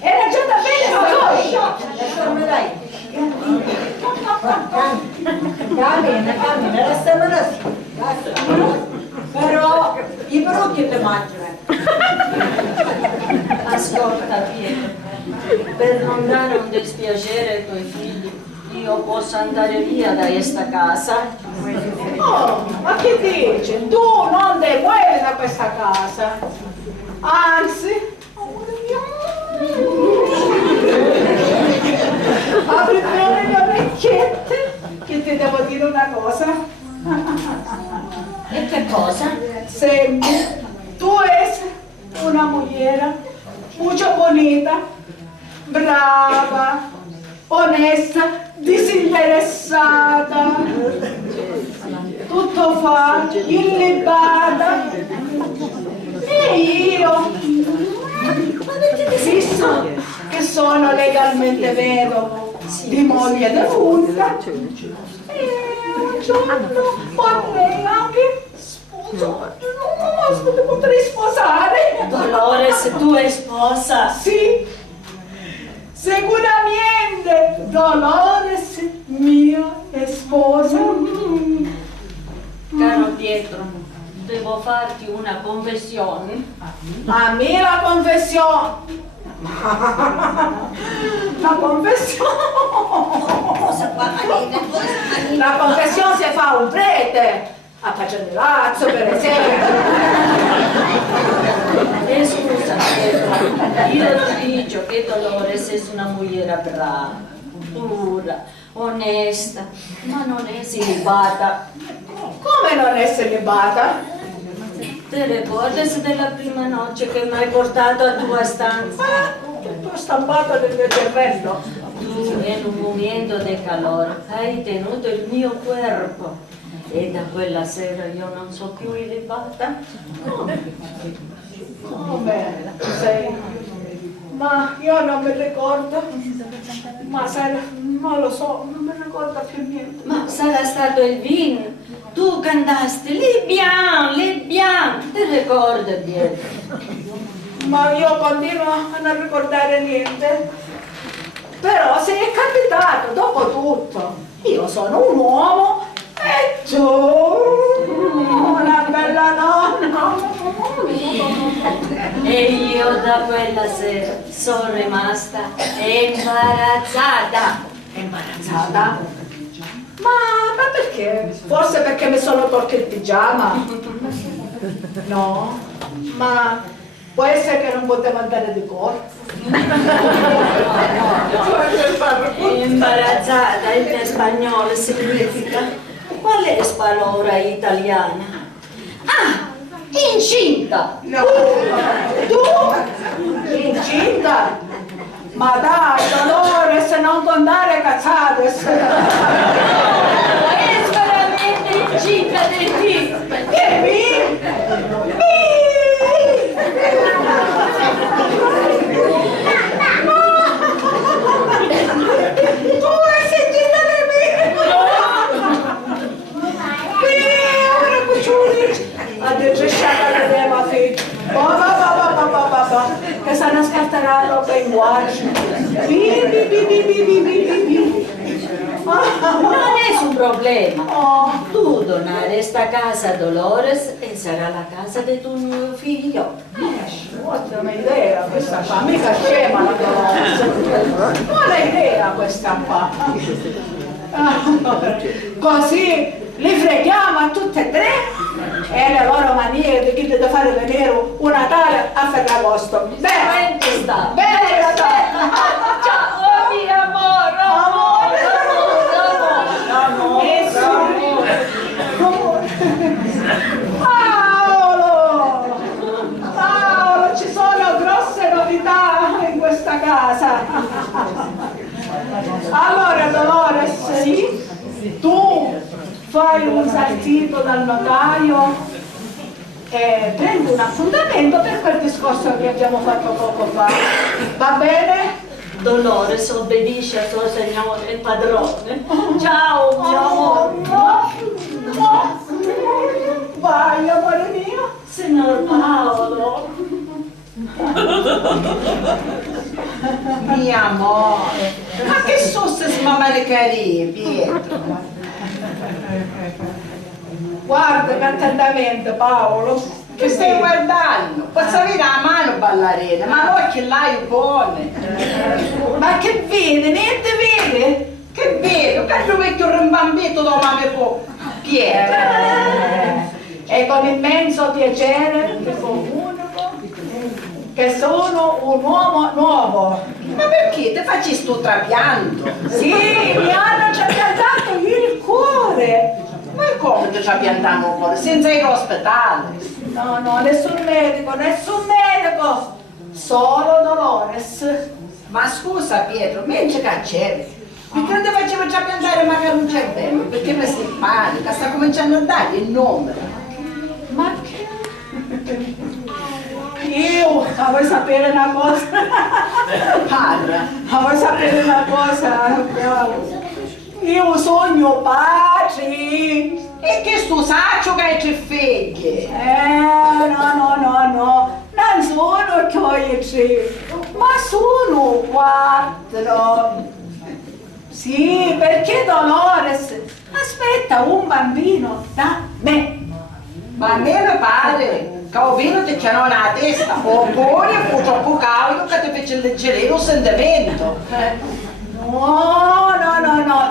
Era già da bene, Lasciami dai. Cammina, restiamo là. Però i brutti ti mangiano. Ascolta Pietro, per non dare un dispiacere ai tuoi figli, io posso andare via da questa casa? Oh, ma che dici? Tu non ti muovi da questa casa. Anzi, amore mio, apri bene le orecchiette che ti devo dire una cosa. Senti, tu eres una mujer mucho bonita, brava, onesta, disinteressata, tutto fa, illibata. E io, visto che sono legalmente vedovo di moglie defunta, e un giorno vorrei anche potrei sposare. Dolores, tu è sposa? Sì, sicuramente Dolores mia sposa. Caro Pietro, devo farti una confessione. A me la confessione. La confessione. La confessione si fa un prete. A Pagianelazzo, per esempio. Scusa Pietro, io ti dico che Dolores è una mujer brava, pura, onesta, ma non è silbata. Come non essere libata? Ti ricordi della prima notte che mi hai portato a tua stanza? Che tu hai stampato del mio cervello. Tu, in un momento di calore, hai tenuto il mio corpo. E da quella sera io non so più illibata. Come sei? Ma io non mi ricordo. Ma non lo so, non mi ricordo più niente. Ma sarà stato il vino? Tu cantaste Le Bien, ti ricordi Pietro? Ma io continuo a non ricordare niente. Però se è capitato, dopo tutto, io sono un uomo e tu una bella donna. E io da quella sera sono rimasta imbarazzata. Imbarazzata? Ma perché? Forse perché mi sono tolto il pigiama? No, ma può essere che non potevo andare di corpo. Imbarazzata in spagnolo significa qual è parola italiana? Ah, incinta! No. Tu? Incinta? Ma dai, Dolores, non contare cazzate! È veramente incinta di te! Che mi? Tu hai sentito di me? Ora cuccioli! Adesso sciacca la leva figlia! Che stanno a scartare roba in guardia! Non è un problema. Tu donare sta casa a Dolores e sarà la casa di tuo nuovo figlio. Ottima idea questa qua, mica scema la Dolores. Buona idea questa qua. Così li freghiamo a tutte e tre e le loro manie di chi deve fare venire un Natale a Ferragosto. Bene, sta. Bene, Ciao, mio amore, Paolo, ci sono grosse novità in questa casa. Allora Dolores, tu fai un saltito dal notaio e prendi un appuntamento per quel discorso che abbiamo fatto poco fa. Va bene? Dolores obbedisce al suo signore e padrone. Ciao, mio amore. Vai, amore mio. Signor Paolo. Mio amore, ma che sono queste smamalicarie, Pietro? Guarda che attentamente, Paolo. Che stai guardando? Posso avere la mano ballerina, ma l'occhio là è buono. Ma che vede? Niente vede? Che vedo? Che lo vecchio rimbambito da mamma Pietro. E con immenso piacere ti comunico che sono un uomo nuovo. Ma perché ti facci sto trapianto? Sì, mi hanno già piantato il cuore. Ma come ti ci piantano un cuore? Senza ir all'ospedale? No, nessun medico, solo Dolores. Ma scusa Pietro, mentre cacciere, perché non ti facevo già piantare magari un cervello? Perché mi stai panica, sta cominciando a dare il nome. Ma che? Io, ma vuoi sapere una cosa? Parla. Ma vuoi sapere una cosa? Io sogno padre. E che sto saccio che hai tre figlie? No, non sono tre, ma sono 4. Sì, perché Dolores aspetta un bambino da me. Ma a me mi pare che ho venuto ti chiamò la testa, oppure fu troppo caldo che ti fece leggerire un sentimento. No,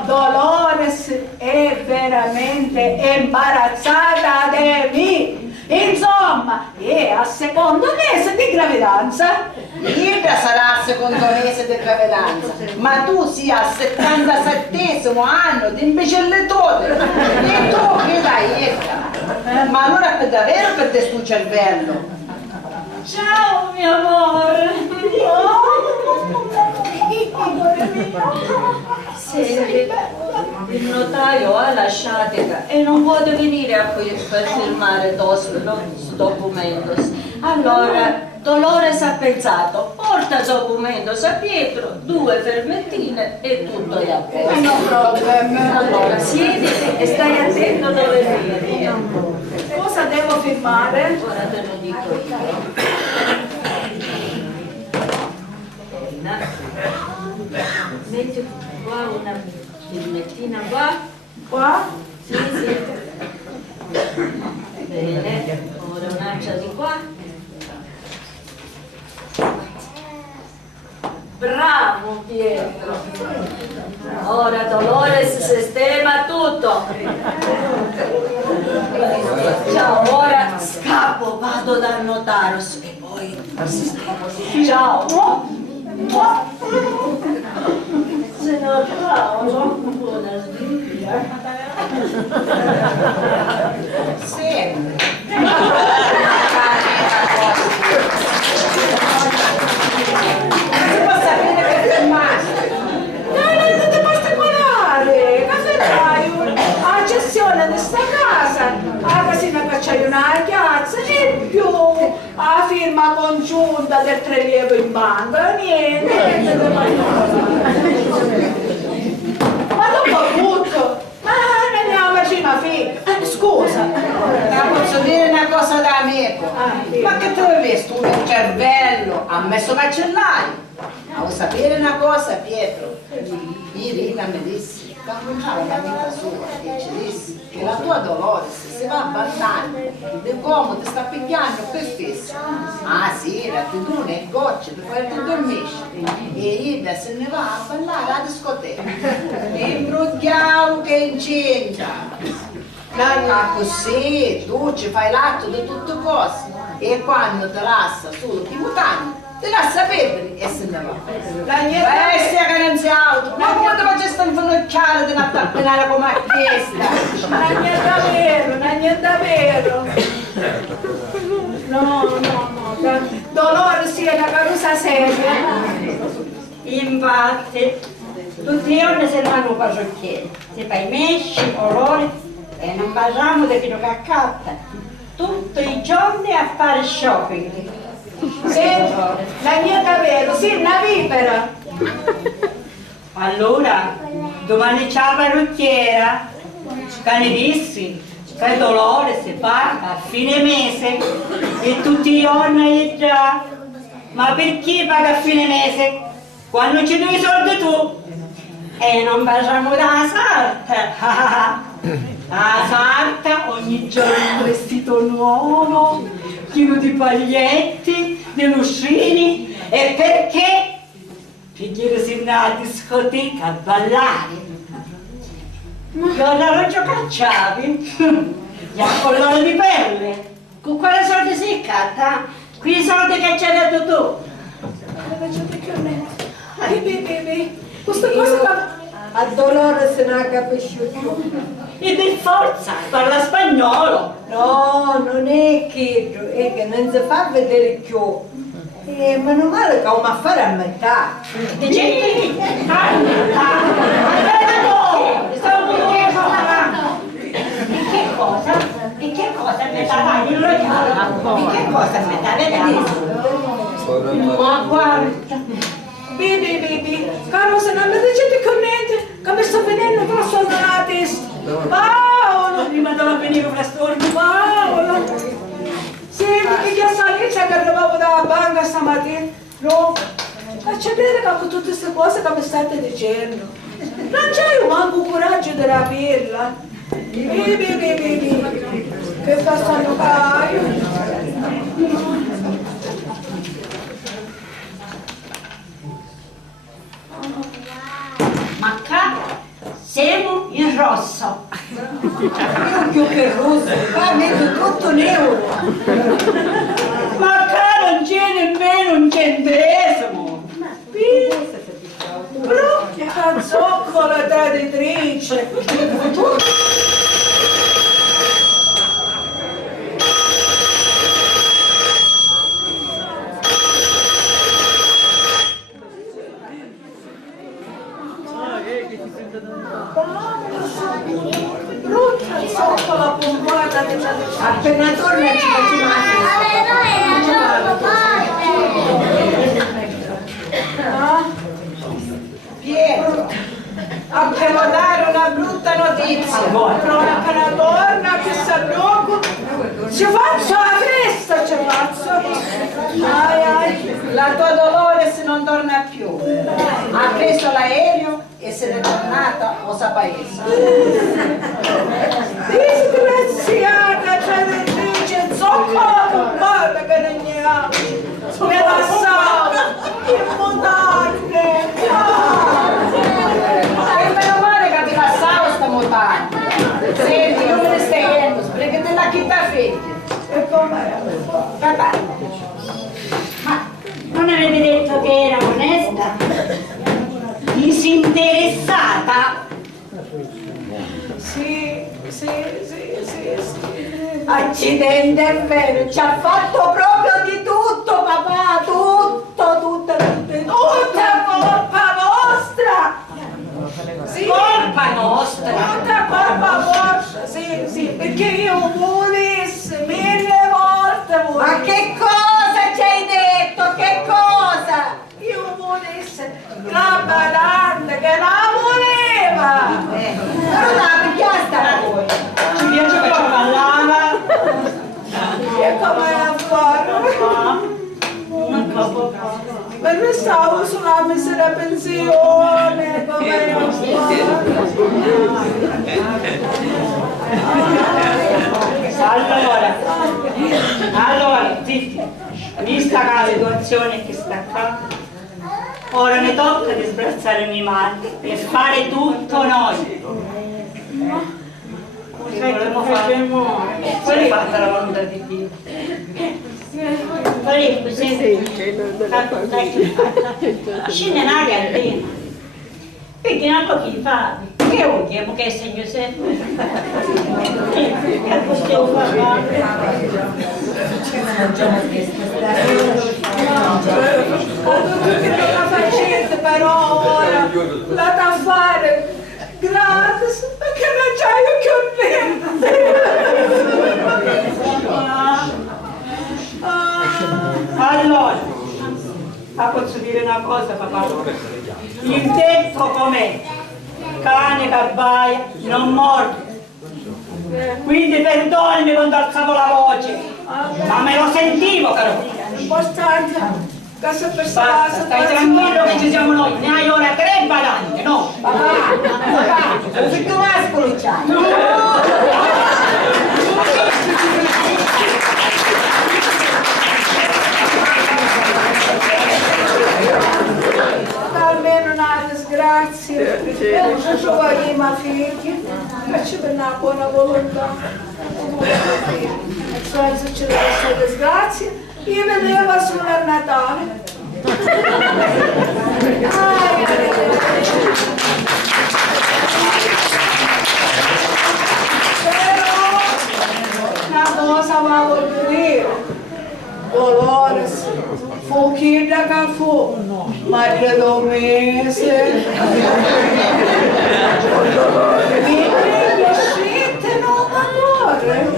Dolores è veramente imbarazzata di me. Insomma, è al secondo mese di gravidanza. Ida sarà al secondo mese di gravidanza, ma tu sei al 77esimo anno di imbecillitone. E tu che dai Ida? Ma allora per davvero per te sto cervello? Ciao mio amore! Senti, il notaio ha lasciato e non vuole venire qui per firmare los documentos. Allora Dolores ha pensato, porta documentos a Pietro, 2 fermentine e tutto è a posto. No problem. Allora siediti e stai attento dove vieni. Cosa devo firmare? Ora te lo dico io. Metti qua una firmettina qua. Qua? Sì. Bene, ora un'altra di qua. Bravo Pietro. Ora Dolores sistema tutto. Ciao, ora scappo, vado dal notario e poi ciao. Se no ciao, buona sveglia. Sempre. Si può sapere che fermaste? Non ti particolare, casellaio, a gestione di sta casa, a casina che c'hai una chiazza e più a firma congiunta del prelievo in banca, niente di particolare. Ma dopo tutto, ma ne abbiamo prima figlia, scusa. Posso dire una cosa da amico? Ma che te lo vedi tu il cervello? Ammesso che ce l'hai. Ma vuoi sapere una cosa, Pietro? Irina mi disse, che cominciava l'amica sua, e ci disse che la tua Dolores si va a ballare, di come ti sta picchiando per fesso. Ah sì, era tu ne gocce per farti dormire. E Ida se ne va a ballare alla discoteca. Imbrugliamo che incinta. Ma così tu ci fai l'atto di tutte cose e quando ti lascia solo ti mutani, ti lascia perdere e se ne va. Bestia che non si auto, ma come ti facessi un finocchiale di una tappinare come a questa? Non è niente vero. No, Dolores è una carusa seria. Infatti, tutti i giorni si fanno un parrucchiere, si fa i mesci, colori e non facciamo di fino che accatta. Tutti i giorni a fare shopping. Sì, la niente vero, sì, una vipera. Allora, domani c'è la parrucchiera, che ne dissi, che Dolores si fa a fine mese e tutti i giorni già. Ma perché paga a fine mese? Quando ci dai i soldi tu? E non facciamo da sarta. La sarta ogni giorno un vestito nuovo, pieno di paglietti, di luscini. E perché? Perché si andava a discoteca a ballare. Io la roggio cacciavi, gli collare di perle. Con quale soldi si catta? Quei soldi che ci hai dato tu. Questa cosa a dolore se ne capisce più. E per forza, parla spagnolo. No, non è che non si fa vedere più. Meno male che ho un affare a metà. Dicevi? Stavo parlando. Di che cosa? Di che cosa a metà? Dai, dillo chiaro. Di che cosa a metà? Vediamo. Ma guarda. Bibi, caro, se non mi dicete con niente, che mi sta venendo grosso nella testa. Paolo! Prima doveva venire un frastorno. Paolo! Sì, perché io salita che arrivavo dalla banca stamattina, no? Accendete con tutte queste cose che mi state dicendo. Non c'hai manco coraggio di rapirla. Bibi, che passano caio. Ma qua siamo in rosso. Io più che rosso, qua vedo tutto nero. Ma qua non c'è nemmeno un centesimo. Brutta zoccola traditrice. Brutta zoccola pompata di traditrice. Appena torna ci facciamo Pietro, abbiamo dare una brutta notizia. Però appena torna che sa luogo ci faccio la festa, ci faccio. Ai. La tua Dolores non torna più. Ha preso l'aereo e se n'è tornata a sa paese. Disgraziata, traditrice, zoccola pompata che non ne ha. Me la sa, in montagne. E meno male che ti passavo sta montagna. Senti, io me ne stai vedendo, sprecate la chitta figlia. E com'è? Papà. Ma non avete detto che era onesta? Disinteressata? Sì. Accidente, è vero, ci ha fatto proprio di tutto, papà, tutto. Tutta colpa vostra! Sì, Colpa nostra! tutta colpa vostra, sì, perché io volessi 1000 volte Ma che cosa ci hai detto? Che cosa? io volessi la badante che la voleva! Però la pigliasta la voi. Ci piace che ci ballava? E come la fanno? Non capo fare. Per me stavo sulla misera pensione, come la Allora, zitti, vista che la situazione che sta qua, ora ne tocca di sbrazzare le mani e fare tutto noi. Che vogliamo fare? Qual è fatta la volontà di Dio? Faremo così, scende una gallina, perché non pochi fare, che vogliamo che segno sempre? Che possiamo fare? che non la facete però ora, la da fare gratis, perché non c'hai più Allora, posso dire una cosa, papà? Il tempo com'è? Cane che abbaia non morde. Quindi perdonami quando alzavo la voce, ma me lo sentivo, caro. importante, casa per Basta, stai tranquillo che ci siamo noi, ne hai ora 3 badanti, no? Papà, se tu vai a spulciare. almeno una disgrazia, non ci vogliamo figli, ma ci per una buona volontà. Senza ci deve essere disgrazia, io vedevo solo a Natale. Ai, ai, ai. da 2 mesi. Mi riuscite non valore?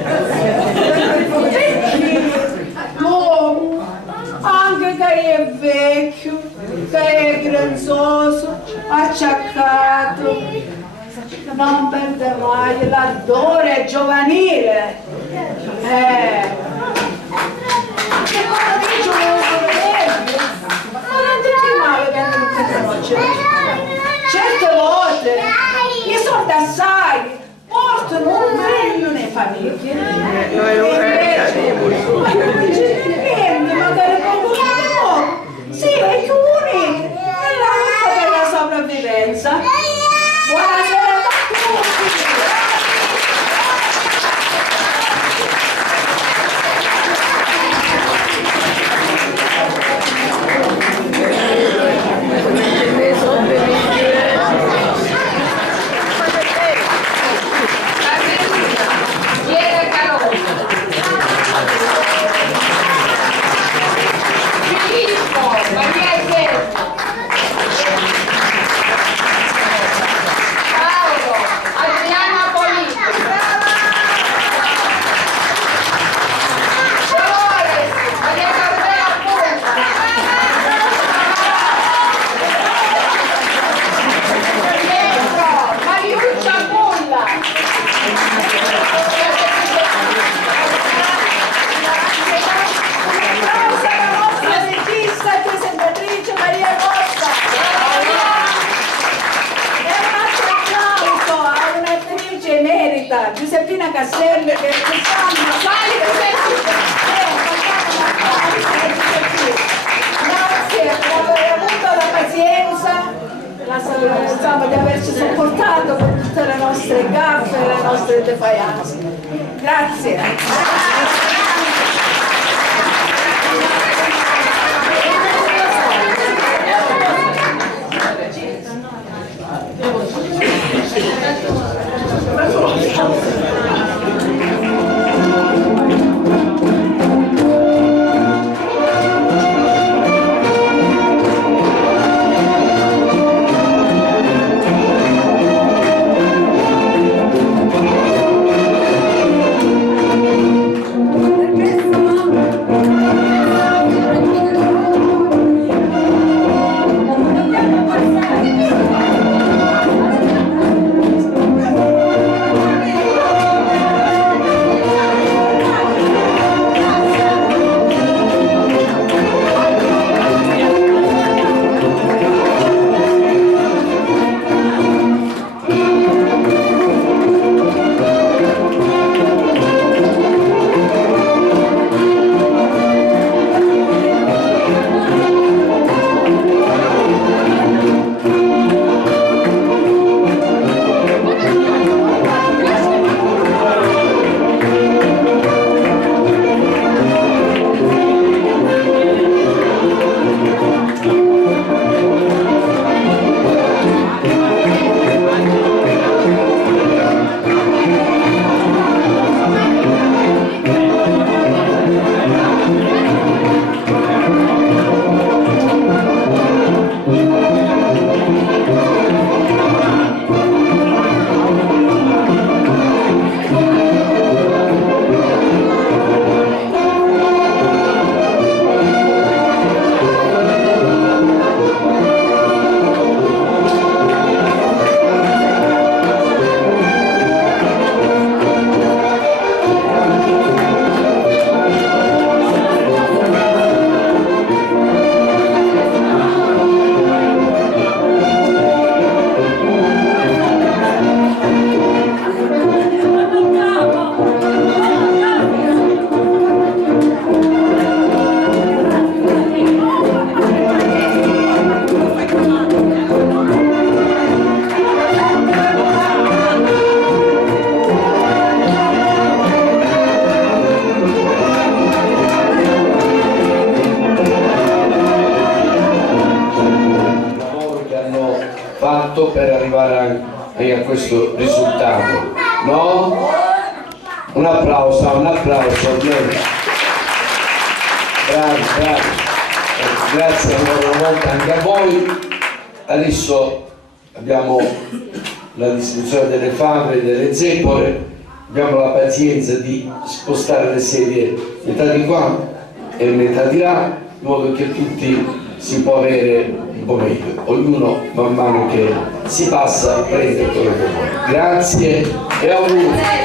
Perché l'uomo, anche che è vecchio, che è granzoso, acciaccato, non perde mai l'ardore giovanile. Che cosa dice un proverbio? Ma non dite male che non ti croce. Certe volte i soldi assai portano un regno nelle famiglie. E invece dipende magari poco poco. Sì, è che unico. È la lotta per la sopravvivenza. Buonasera a tutti. Giuseppina Castelli che quest'anno grazie per aver avuto la pazienza insomma, di averci sopportato con tutte le nostre gaffe e le nostre defianze. Grazie. Per arrivare anche a questo risultato, no? Un applauso, bravi, bravi. Grazie ancora una volta anche a voi. Adesso abbiamo la distribuzione delle favole, delle zeppole. Abbiamo la pazienza di spostare le sedie metà di qua e metà di là, in modo che tutti si può avere un po' meglio. Ognuno man mano che si passa prende quello che vuole. Grazie e auguri.